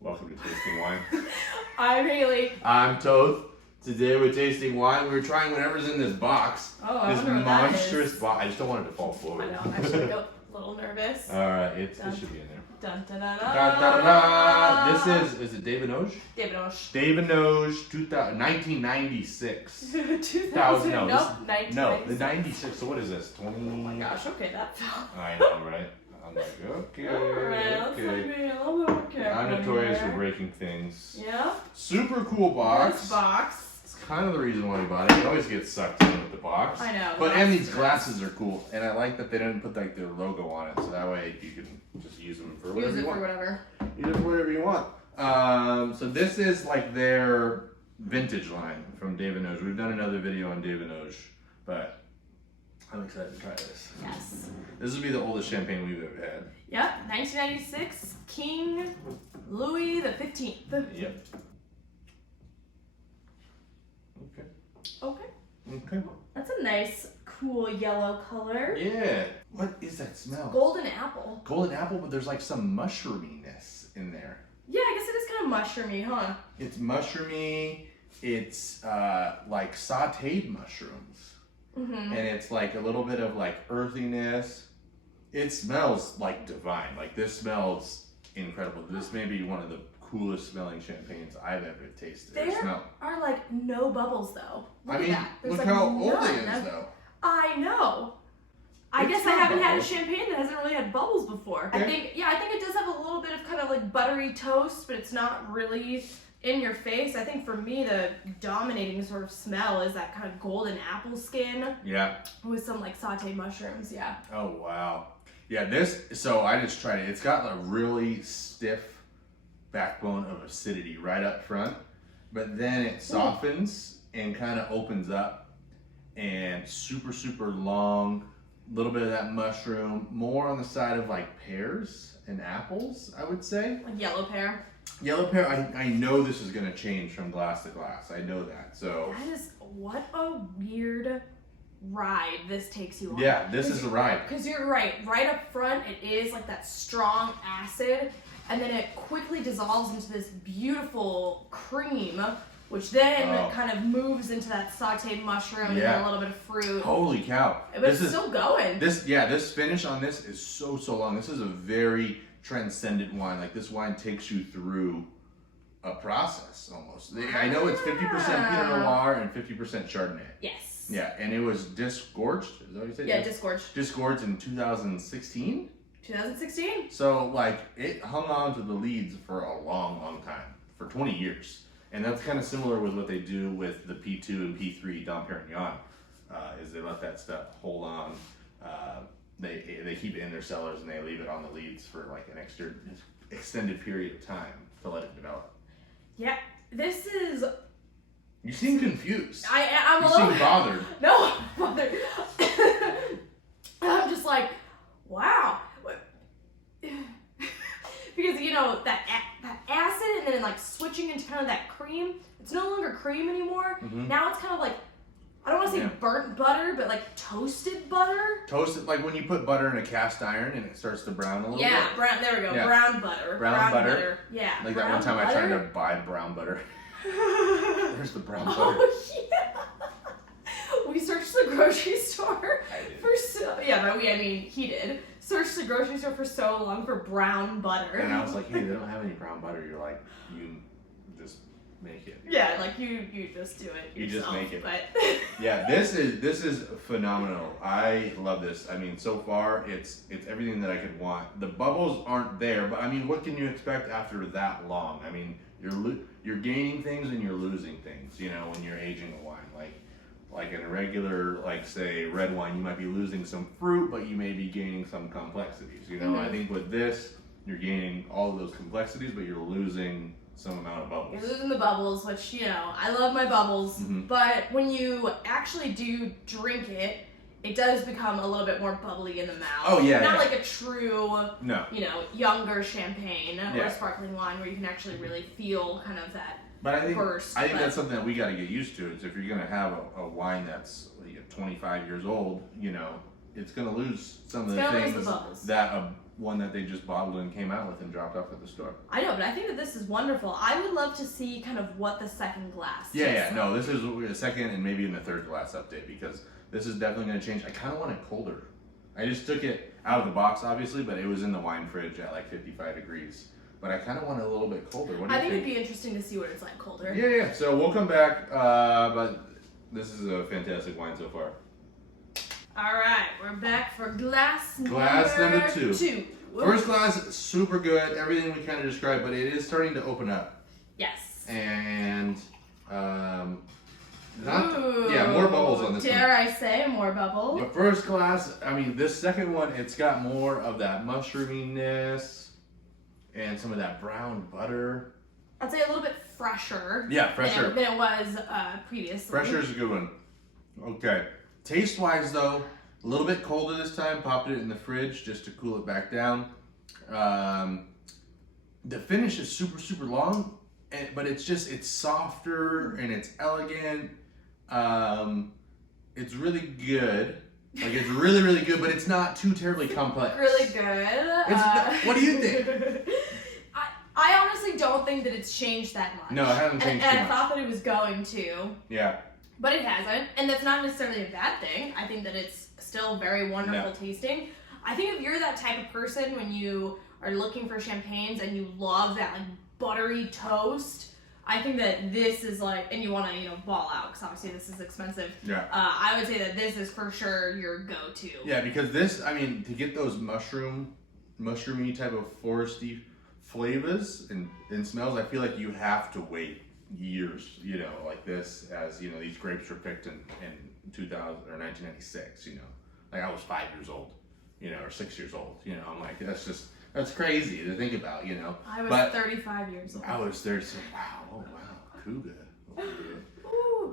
Welcome to Tasting Wine. I'm Haley. I'm Toth. Today we're tasting wine. We're trying whatever's in this box. Oh, I this wonder what that monstrous is. box. I just don't want it to fall forward. I know, I'm actually a little nervous. Alright, it should be in there. Dun, dun, dun, Da, da, dun. da. This is it Venoge? Venoge. Venoge 1996. 2000, no, nope, No, 1996. the 96. So what is this? 20? Oh my gosh, okay, that fell. I know, right? I'm like, okay, Alright, let's okay. be a little bit more careful. I'm notorious for here. breaking things. Yeah. Super cool box. This box. It's kind of the reason why we bought it. You always get sucked in with the box. I know. But and these glasses are cool, and I like that they didn't put like their logo on it, so that way you can just use them for whatever Use it you want. for whatever. Use it for whatever you want. So this is like their vintage line from Venoge. We've done another video on Venoge, but I'm excited to try this. Yes. This will be the oldest champagne we've ever had. Yep, 1996, King Louis the 15th. Yep. Okay. Okay. Okay. That's a nice, cool yellow color. Yeah. What is that smell? Golden apple. Golden apple, but there's like some mushroominess in there. Yeah, I guess it is kind of mushroomy, huh? It's mushroomy. It's like sautéed mushrooms. Mm-hmm. And it's like a little bit of like earthiness. It smells like divine. Like this smells incredible. This may be one of the coolest smelling champagnes I've ever tasted. There are like no bubbles though. Look I mean, at that. There's look like how old none. it is though. I know. I It's guess I got haven't had a bubbles. champagne that hasn't really had bubbles before. I Okay. think it does have a little bit of kind of like buttery toast, but it's not really in your face. I think for me the dominating sort of smell is that kind of golden apple skin Yeah. with some like sauteed mushrooms. Yeah. Oh wow. Yeah, so I just tried it. It's got a really stiff backbone of acidity right up front, but then it softens and kind of opens up, and super, super long, little bit of that mushroom, more on the side of like pears and apples, I would say. Like yellow pear. Yellow pear, I know this is gonna change from glass to glass. I know that, so. That is what a weird ride this takes you on. Yeah, this is a ride. Because you're right up front it is like that strong acid, and then it quickly dissolves into this beautiful cream, which then kind of moves into that sauteed mushroom and then a little bit of fruit. Holy cow. But it's still going. This finish on this is so long. This is a very transcendent wine. Like this wine takes you through a process almost. I know it's 50% Pinot Noir and 50% Chardonnay. Yes. Yeah, and it was disgorged. Is that what you said? Yeah, disgorged. Disgorged in 2016. 2016. So like it hung on to the leads for a long time, for 20 years. And that's kind of similar with what they do with the P2 and P3 Dom Perignon, is they let that stuff hold on. They keep it in their cellars and they leave it on the leads for like an extended period of time to let it develop. Yeah, this is. You seem confused. I'm you a little seem bothered. No, I'm bothered. I'm just like, wow. Because you know that acid, and then like switching into kind of that cream. It's no longer cream anymore. Mm-hmm. Now it's kind of like, I don't want to say burnt butter, but like toasted butter. Toasted, like when you put butter in a cast iron and it starts to brown a little bit. Yeah, brown. There we go. Yeah. Brown butter. Brown butter. Yeah. Like that one time I tried to buy brown butter. Where's the brown butter? Oh yeah. We searched the grocery store for I mean he did. Searched the grocery store for so long for brown butter. And I was like, hey, they don't have any brown butter. You're like, you just make it. Yeah, like you just do it yourself. You just make it. But Yeah, this is phenomenal. I love this. I mean, so far it's everything that I could want. The bubbles aren't there, but I mean, what can you expect after that long? I mean, you're gaining things and you're losing things. You know, when you're aging a wine, like in a regular, like say red wine, you might be losing some fruit, but you may be gaining some complexities. You know, I think with this, you're gaining all of those complexities, but you're losing some amount of bubbles. you're losing the bubbles, which, you know, I love my bubbles, but when you actually do drink it, it does become a little bit more bubbly in the mouth. Oh, yeah. Not like a true, No. you know, younger champagne or sparkling wine where you can actually really feel kind of that But I think burst. that's something that we got to get used to. Is if you're going to have a wine that's 25 years old, you know, it's going to lose some of the things that one that they just bottled and came out with and dropped off at the store. I know, but I think that this is wonderful. I would love to see kind of what the second glass Yeah. No, this is a second and maybe in the third glass update because this is definitely going to change. I kind of want it colder. I just took it out of the box, obviously, but it was in the wine fridge at like 55 degrees. But I kind of want it a little bit colder. What do you think? It'd be interesting to see what it's like colder. Yeah. So we'll come back, but this is a fantastic wine so far. All right, we're back for glass number two. Whoa. First glass, super good. Everything we kind of described, but it is starting to open up. Yes. And Ooh, more bubbles on this one. Dare I say more bubbles? The first glass, I mean, this second one, it's got more of that mushroominess and some of that brown butter. I'd say a little bit fresher. Yeah, fresher. Than it was previously. Fresher is a good one. Okay. Taste-wise, though, a little bit colder this time. Popped it in the fridge just to cool it back down. The finish is super, super long, but it's softer and it's elegant. It's really good. Like, it's really, really good, but it's not too terribly complex. Really good. What do you think? I honestly don't think that it's changed that much. No, it hasn't changed too much. And I thought that it was going to. Yeah. But it hasn't, and that's not necessarily a bad thing. I think that it's still very wonderful tasting. I think if you're that type of person when you are looking for champagnes and you love that like buttery toast, I think that this is like, and you want to ball out because obviously this is expensive. Yeah. I would say that this is for sure your go-to. Yeah, because this, I mean, to get those mushroomy type of foresty flavors and smells, I feel like you have to wait years, like this, as these grapes were picked in 2000 or 1996. Like I was 5 years old, or 6 years old. I'm like, that's crazy to think about. I was 35 years old. I was 30. So wow, Cougar.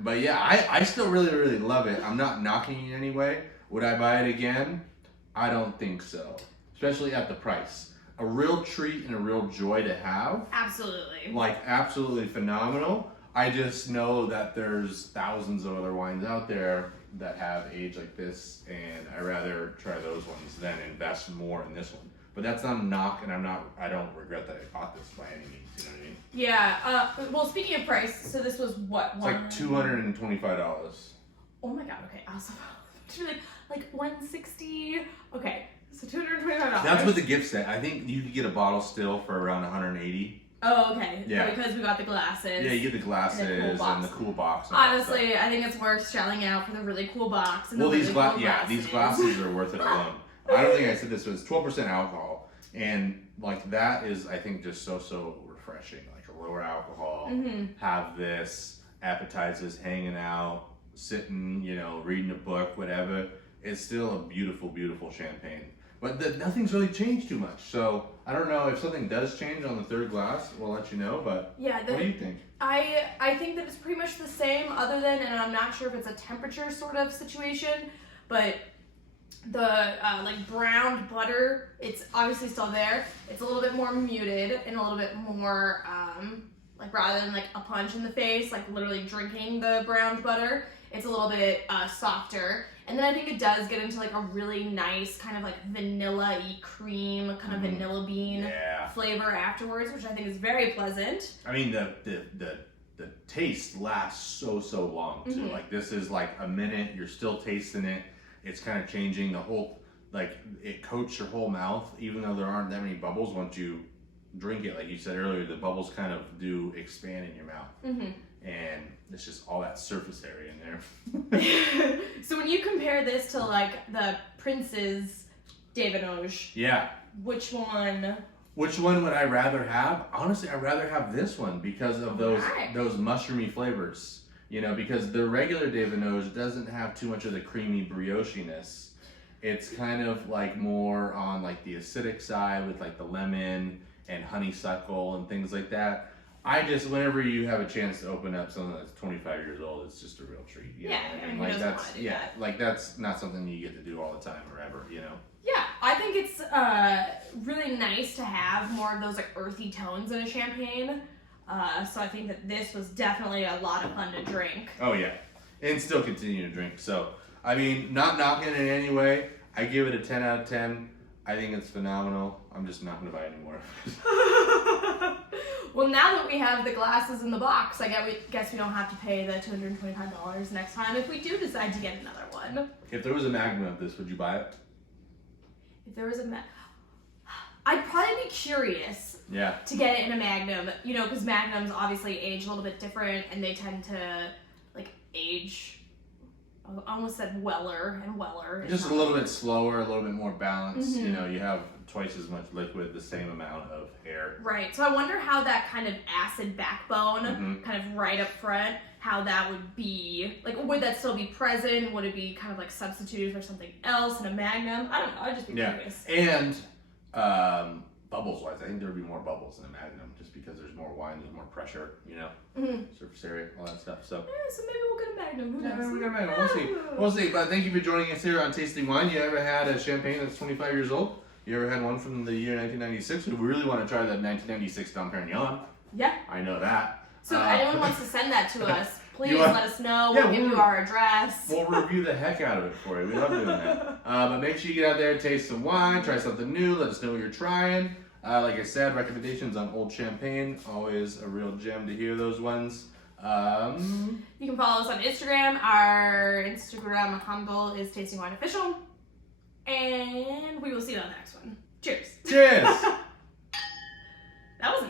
But yeah, I still really, really love it. I'm not knocking it in any way. Would I buy it again? I don't think so, especially at the price. A real treat and a real joy to have. Absolutely. Like, absolutely phenomenal. I just know that there's thousands of other wines out there that have age like this, and I'd rather try those ones than invest more in this one. But that's not a knock, and I don't regret that I bought this by any means, you know what I mean? Yeah, well, speaking of price, so this was what? It's like $225. Oh my god, okay, awesome. Like $160, okay. So $225. That's with the gift set. I think you could get a bottle still for around $180. Oh, okay. Yeah. So because we got the glasses. Yeah, you get the glasses and the cool box. And honestly, I think it's worth shelling out for the really cool box. And these glasses are worth it alone. I don't think I said this, but it's 12% alcohol, and like that is, I think, just so refreshing. Like a lower alcohol, have this appetizers, hanging out, sitting, reading a book, whatever. It's still a beautiful, beautiful champagne. But nothing's really changed too much. So I don't know if something does change on the third glass. We'll let you know. But what do you think? I think that it's pretty much the same, other than, and I'm not sure if it's a temperature sort of situation, but the like browned butter, it's obviously still there. It's a little bit more muted and a little bit more like rather than like a punch in the face, like literally drinking the browned butter. It's a little bit softer. And then I think it does get into like a really nice kind of like vanilla-y cream, kind of vanilla bean flavor afterwards, which I think is very pleasant. I mean, the taste lasts so long too. Like this is like a minute, you're still tasting it. It's kind of changing the whole, like it coats your whole mouth, even though there aren't that many bubbles. Once you drink it, like you said earlier, the bubbles kind of do expand in your mouth. And it's just all that surface area in there. So when you compare this to like the Prince's Venoge, which one would I rather have? Honestly, I'd rather have this one because of those mushroomy flavors. Because the regular Venoge doesn't have too much of the creamy brioche-ness. It's kind of like more on like the acidic side with like the lemon and honeysuckle and things like that. Whenever you have a chance to open up something that's 25 years old, it's just a real treat. Like that's not something you get to do all the time or ever, Yeah, I think it's really nice to have more of those like earthy tones in a champagne. So I think that this was definitely a lot of fun to drink. Oh yeah, and still continue to drink. So I mean, not knocking it in any way. I give it a 10 out of 10. I think it's phenomenal. I'm just not going to buy any more. Well, now that we have the glasses in the box, I guess we don't have to pay the $225 next time if we do decide to get another one. If there was a Magnum of this, would you buy it? If there was I'd probably be curious. Yeah. To get it in a Magnum, you know, because Magnums obviously age a little bit different, and they tend to like age. I almost said weller and weller. Just a little bit slower, a little bit more balanced. Mm-hmm. You know, you have twice as much liquid, the same amount of air. Right. So I wonder how that kind of acid backbone, kind of right up front, how that would be. Like, would that still be present? Would it be kind of like substituted for something else in a Magnum? I don't know. I'd just be curious. And bubbles-wise, I think there would be more bubbles in a Magnum just because there's more wine, there's more pressure, you know, surface area, all that stuff. So, so maybe we'll get a Magnum. Who knows? We'll get a Magnum. We'll see. We'll see. But thank you for joining us here on Tasting Wine. You ever had a champagne that's 25 years old? You ever had one from the year 1996? We really want to try that 1996 Dom Perignon. Yeah. I know that. So if anyone wants to send that to us, please let us know. We'll give you our address. We'll review the heck out of it for you. We love doing that. But make sure you get out there, taste some wine, try something new. Let us know what you're trying. Like I said, recommendations on old champagne. Always a real gem to hear those ones. You can follow us on Instagram. Our Instagram handle is Tasting Wine Official. And we will see you on the next one. Cheers. Cheers. That was